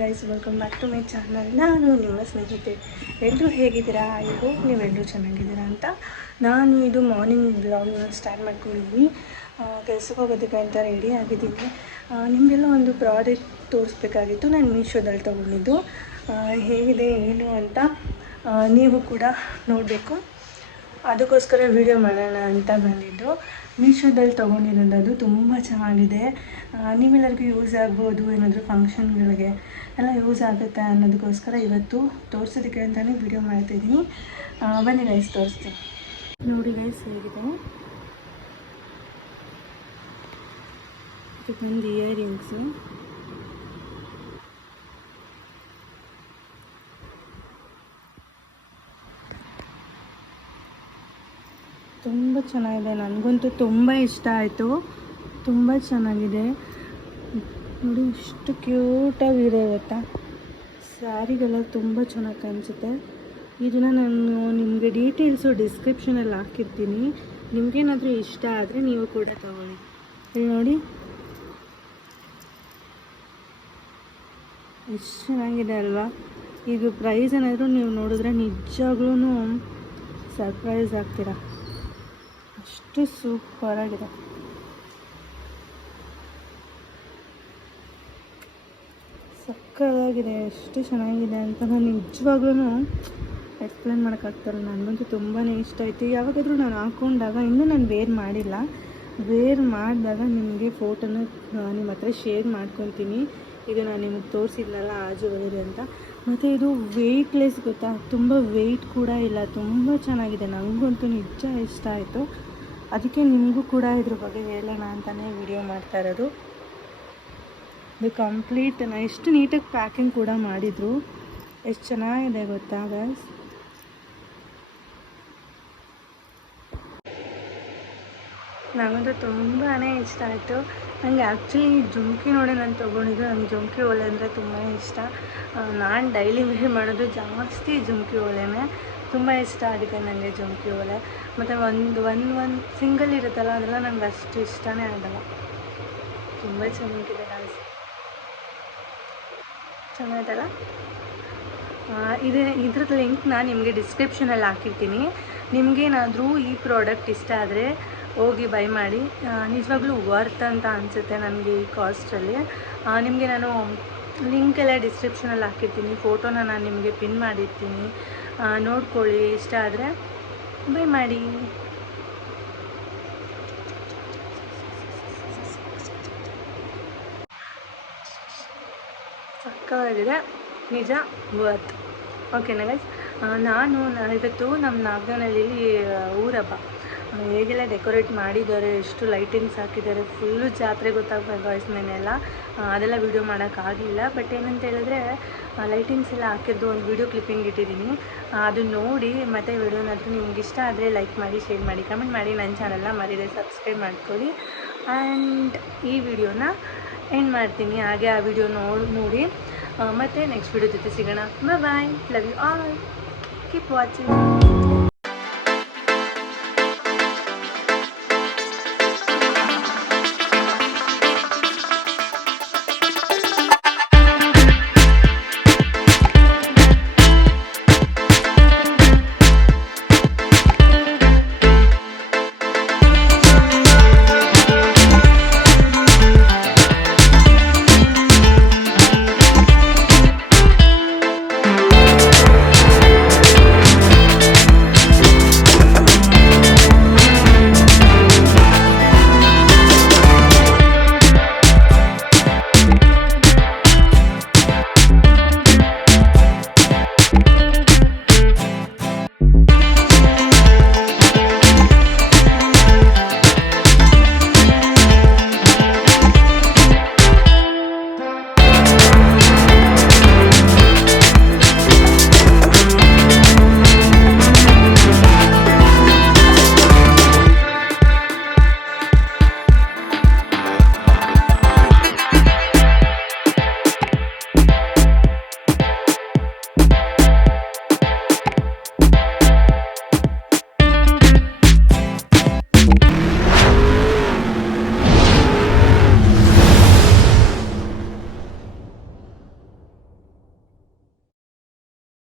Guys, welcome back to my channel. ನಾನು ನಿಮ್ಮ ಸ್ನೇಹಿತೆ. ಎಲ್ಲರೂ ಹೇಗಿದ್ದೀರಾ? ಐ ಹೋಪ್ ನೀವೆಲ್ಲರೂ ಚೆನ್ನಾಗಿದ್ದೀರಾ ಅಂತ. ನಾನು ಇದು ಮಾರ್ನಿಂಗ್ ಬ್ಲಾಗ್ನ ಸ್ಟಾರ್ಟ್ ಮಾಡ್ಕೊಂಡಿದ್ದೀನಿ. ಕೆಲಸಕ್ಕೆ ಹೋಗೋದಕ್ಕೆ ಅಂತ ರೆಡಿ ಆಗಿದ್ದೀನಿ. ನಿಮಗೆಲ್ಲ ಒಂದು ಪ್ರಾಡಕ್ಟ್ ತೋರಿಸ್ಬೇಕಾಗಿತ್ತು. ನಾನು ಮೀಶೋದಲ್ಲಿ ತೊಗೊಂಡಿದ್ದು. ಹೇಗಿದೆ ಏನು ಅಂತ ನೀವು ಕೂಡ ನೋಡಬೇಕು. ಅದಕ್ಕೋಸ್ಕರ ವಿಡಿಯೋ ಮಾಡೋಣ ಅಂತ ಬಂದಿದ್ದು. ಮೀಶೋದಲ್ಲಿ ತೊಗೊಂಡಿರೋದು, ಅದು ತುಂಬ ಚೆನ್ನಾಗಿದೆ. ನೀವೆಲ್ಲರಿಗೂ ಯೂಸ್ ಆಗ್ಬೋದು, ಏನಾದರೂ ಫಂಕ್ಷನ್ಗಳಿಗೆ ಎಲ್ಲ ಯೂಸ್ ಆಗುತ್ತೆ ಅನ್ನೋದಕ್ಕೋಸ್ಕರ ಇವತ್ತು ತೋರಿಸೋದಕ್ಕೆ ಅಂತಲೇ ವಿಡಿಯೋ ಮಾಡ್ತಾಯಿದ್ದೀನಿ. ಬನ್ನಿ ಗೈಸ್, ತೋರಿಸ್ತೀನಿ. ನೋಡಿ ಗೈಸ್, ಹೇಗಿದೆ. ಇದಕ್ಕೊಂದು ಇಯರಿಂಗ್ಸು, ತುಂಬ ಚೆನ್ನಾಗಿದೆ. ನನಗಂತೂ ತುಂಬ ಇಷ್ಟ ಆಯಿತು. ತುಂಬ ಚೆನ್ನಾಗಿದೆ ನೋಡಿ, ಎಷ್ಟು ಕ್ಯೂಟಾಗಿದೆ ಗೊತ್ತಾ. ಸ್ಯಾರಿಗೆಲ್ಲ ತುಂಬ ಚೆನ್ನಾಗಿ ಕಾಣಿಸುತ್ತೆ. ಇದನ್ನು ನಾನು ನಿಮಗೆ ಡೀಟೇಲ್ಸು ಡಿಸ್ಕ್ರಿಪ್ಷನಲ್ಲಿ ಹಾಕಿರ್ತೀನಿ. ನಿಮಗೇನಾದರೂ ಇಷ್ಟ ಆದರೆ ನೀವು ಕೂಡ ತಗೊಳ್ಳಿ. ಇಲ್ಲಿ ನೋಡಿ, ಎಷ್ಟು ಚೆನ್ನಾಗಿದೆ ಅಲ್ವಾ. ಈಗ ಪ್ರೈಸ್ ಏನಾದರೂ ನೀವು ನೋಡಿದ್ರೆ ನಿಜವಾಗ್ಲೂ ಸರ್ಪ್ರೈಸ್ ಆಗ್ತೀರಾ. ಅಷ್ಟು ಸೂಪರಾಗಿದೆ. ಸಕ್ಕತ್ತಾಗಿದೆ, ಎಷ್ಟು ಚೆನ್ನಾಗಿದೆ ಅಂತ ನಾನು ನಿಜವಾಗ್ಲೂ ಎಕ್ಸ್ಪ್ಲೇನ್ ಮಾಡೋಕ್ಕಾಗ್ತಾಯಿಲ್ಲ. ನನಗಂತೂ ತುಂಬಾ ಇಷ್ಟ ಆಯಿತು. ಯಾವಾಗಾದರೂ ನಾನು ಹಾಕ್ಕೊಂಡಾಗ, ಇನ್ನೂ ನಾನು ವೇರ್ ಮಾಡಿಲ್ಲ, ವೇರ್ ಮಾಡಿದಾಗ ನಿಮಗೆ ಫೋಟೋನ ನಿಮ್ಮ ಹತ್ರ ಶೇರ್ ಮಾಡ್ಕೊತೀನಿ. ಇದು ನಾನು ನಿಮಗೆ ತೋರಿಸಿದ್ನಲ್ಲ ಆಜು ವೇರ್ ಅಂತ. ಮತ್ತು ಇದು ವೆಯ್ಟ್ಲೆಸ್ ಗೊತ್ತಾ, ತುಂಬ ವೆಯ್ಟ್ ಕೂಡ ಇಲ್ಲ, ತುಂಬ ಚೆನ್ನಾಗಿದೆ. ನನಗಂತೂ ನಿಜ ಇಷ್ಟ ಆಯಿತು. ಅದಕ್ಕೆ ನಿಮಗೂ ಕೂಡ ಇದ್ರ ಬಗ್ಗೆ ಹೇಳೋಣ ಅಂತಲೇ ವಿಡಿಯೋ ಮಾಡ್ತಾ ಇರೋದು. ಇದು ಕಂಪ್ಲೀಟ್ ಎಷ್ಟು ನೀಟಾಗಿ ಪ್ಯಾಕಿಂಗ್ ಕೂಡ ಮಾಡಿದರು. ಎಷ್ಟು ಚೆನ್ನಾಗಿದೆ ಗೊತ್ತಾ ಗೈಸ್. ನನಗಂತೂ ತುಂಬಾ ಇಷ್ಟ ಆಯಿತು. ನನಗೆ ಆ್ಯಕ್ಚುಲಿ ಜುಮ್ಕಿ ನೋಡಿ ನಾನು ತೊಗೊಂಡಿದ್ದು. ನನಗೆ ಜುಮ್ಕಿ ಓಲೆ ಅಂದರೆ ತುಂಬಾ ಇಷ್ಟ. ನಾನು ಡೈಲಿ ವೇರ್ ಮಾಡೋದು ಜಾಸ್ತಿ ಜುಮ್ಕಿ ಓಲೆನೇ. ತುಂಬ ಇಷ್ಟ ಆಗಿದೆ ನನಗೆ ಜುಮ್ಕಿ ಓಲೆ. ಮತ್ತು ಒಂದು ಸಿಂಗಲ್ ಇರುತ್ತಲ್ಲ, ಅದೆಲ್ಲ ನನಗೆ ಅಷ್ಟು ಇಷ್ಟನೇ ಆಗಲ್ಲ. ತುಂಬ ಚೆನ್ನಾಗಿದೆ ಗಾಯ್ಸ್, ಚೆನ್ನಾಗಿದಲ್ಲ. ಇದ್ರದ್ದು ಲಿಂಕ್ನ ನಿಮಗೆ ಡಿಸ್ಕ್ರಿಪ್ಷನಲ್ಲಿ ಹಾಕಿರ್ತೀನಿ. ನಿಮಗೇನಾದರೂ ಈ ಪ್ರಾಡಕ್ಟ್ ಇಷ್ಟ ಆದರೆ ಹೋಗಿ ಬೈ ಮಾಡಿ. ನಿಜವಾಗ್ಲೂ ವರ್ತ್ ಅಂತ ಅನಿಸುತ್ತೆ ನನಗೆ ಈ ಕಾಸ್ಟಲ್ಲಿ. ನಿಮಗೆ ನಾನು ಲಿಂಕೆಲ್ಲ ಡಿಸ್ಕ್ರಿಪ್ಷನಲ್ಲಿ ಹಾಕಿರ್ತೀನಿ. ಫೋಟೋನ ನಾನು ನಿಮಗೆ ಪಿನ್ ಮಾಡಿರ್ತೀನಿ, ನೋಡ್ಕೊಳ್ಳಿ. ಇಷ್ಟ ಆದರೆ ಬೈ ಮಾಡಿ. ಸಕ್ಕತ್ತಾಗಿದೆ, ನಿಜ ವರ್ತ್. ಓಕೆನಾ ಗೈಸ್. ಇವತ್ತು ನಮ್ಮ ನಾಗನಹಳ್ಳಿಲಿ ಊರಬ್ಬ ಹೇಗೆಲ್ಲ ಡೆಕೋರೇಟ್ ಮಾಡಿದ್ದಾರೆ, ಎಷ್ಟು ಲೈಟಿಂಗ್ಸ್ ಹಾಕಿದ್ದಾರೆ, ಫುಲ್ಲು ಜಾತ್ರೆ ಗೊತ್ತಾಗ್ಬೇಕು ಗೈಸ್. ನೆನೆಲ್ಲ ಅದೆಲ್ಲ ವೀಡಿಯೋ ಮಾಡೋಕ್ಕಾಗಲಿಲ್ಲ. ಬಟ್ ಏನಂತ ಹೇಳಿದ್ರೆ, ಲೈಟಿಂಗ್ಸ್ ಎಲ್ಲ ಹಾಕಿದ್ದು ಒಂದು ವೀಡಿಯೋ ಕ್ಲಿಪ್ಪಿಂಗ್ ಇಟ್ಟಿದ್ದೀನಿ. ಅದು ನೋಡಿ ಮತ್ತು ವೀಡಿಯೋನಾದರೂ ನಿಮ್ಗೆ ಇಷ್ಟ ಆದರೆ ಲೈಕ್ ಮಾಡಿ, ಶೇರ್ ಮಾಡಿ, ಕಮೆಂಟ್ ಮಾಡಿ. ನನ್ನ ಚಾನಲ್ನ ಮರೀದೆ ಸಬ್ಸ್ಕ್ರೈಬ್ ಮಾಡ್ಕೊಳ್ಳಿ. ಆ್ಯಂಡ್ ಈ ವಿಡಿಯೋನ ಎಂಡ್ ಮಾಡ್ತೀನಿ. ಹಾಗೆ ಆ ವಿಡಿಯೋ ನೋಡಿ ಮತ್ತು ನೆಕ್ಸ್ಟ್ ವಿಡಿಯೋ ಜೊತೆ ಸಿಗೋಣ. Bye, love you all, keep watching.